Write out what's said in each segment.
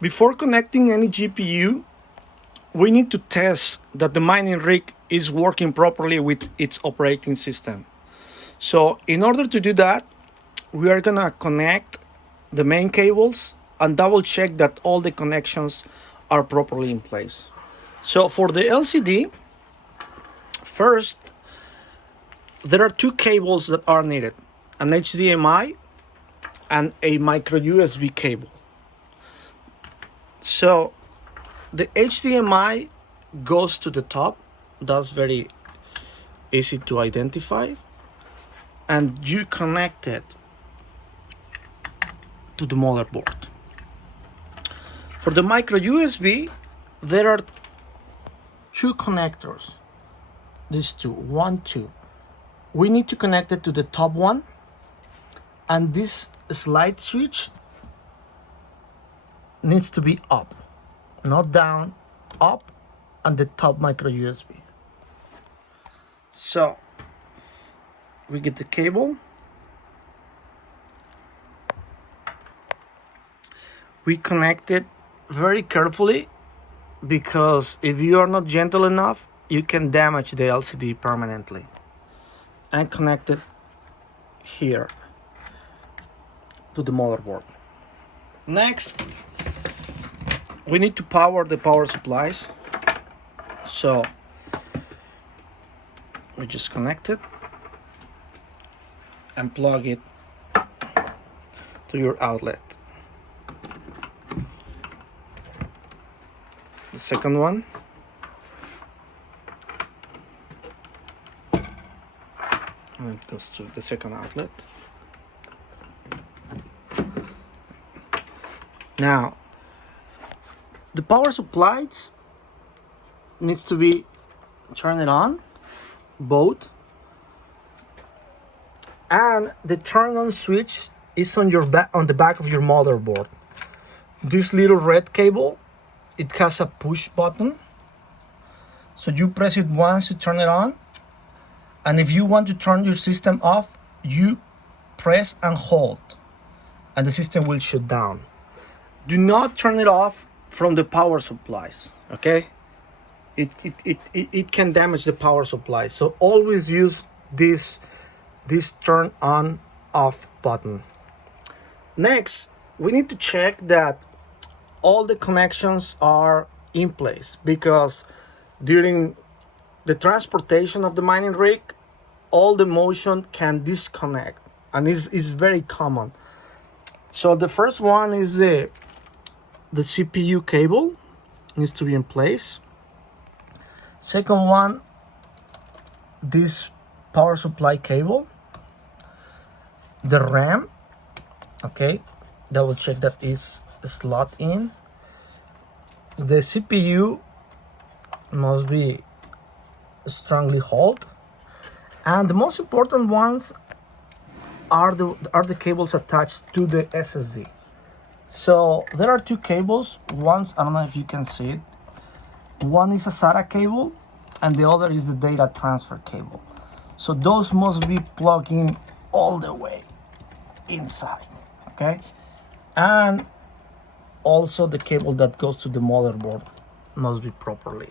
Before connecting any GPU, we need to test that the mining rig is working properly with its operating system. So in order to do that, we are gonna connect the main cables and double check that all the connections are properly in place. So for the LCD, first, there are two cables that are needed, an HDMI and a micro USB cable. So the HDMI goes to the top. That's very easy to identify. And you connect it to the motherboard. For the micro USB, there are two connectors. These two, 1, 2. We need to connect it to the top one, and this slide switch needs to be up, not down, up, and the top micro USB. So we get the cable, we connect it very carefully, because if you are not gentle enough, you can damage the LCD permanently. And connect it here to the motherboard. Next, we need to power the power supplies. So we just connect it and plug it to your outlet. The second one, and it goes to the second outlet. Now, the power supplies needs to be turned on, both, and the turn on switch is on your on the back of your motherboard. This little red cable, it has a push button, so you press it once to turn it on, and if you want to turn your system off, you press and hold, and the system will shut down. Do not turn it off from the power supplies, okay? It can damage the power supply, so always use this turn on off button. Next, we need to check that all the connections are in place, because during the transportation of the mining rig, all the motion can disconnect, and is very common. So the first one is the CPU cable needs to be in place. Second one, this power supply cable. The RAM, okay, double check that is slot in. The CPU must be strongly held, and the most important ones are the cables attached to the SSD. So there are two cables. One's, I don't know if you can see it. One is a SATA cable, and the other is the data transfer cable. So those must be plugged in all the way inside, okay? And also the cable that goes to the motherboard must be properly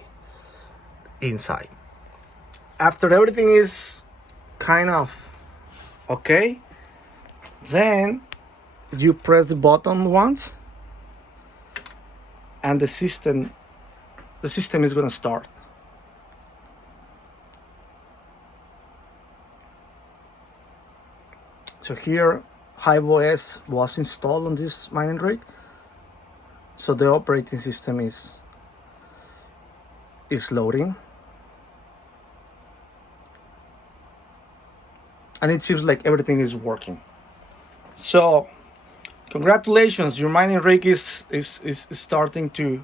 inside. After everything is kind of okay, then you press the button once, and the system is going to start. So here HiveOS was installed on this mining rig, so the operating system is loading, and it seems like everything is working. So congratulations, your mining rig is starting to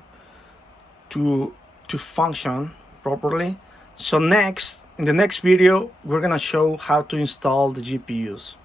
function properly. So in the next video, we're gonna show how to install the GPUs.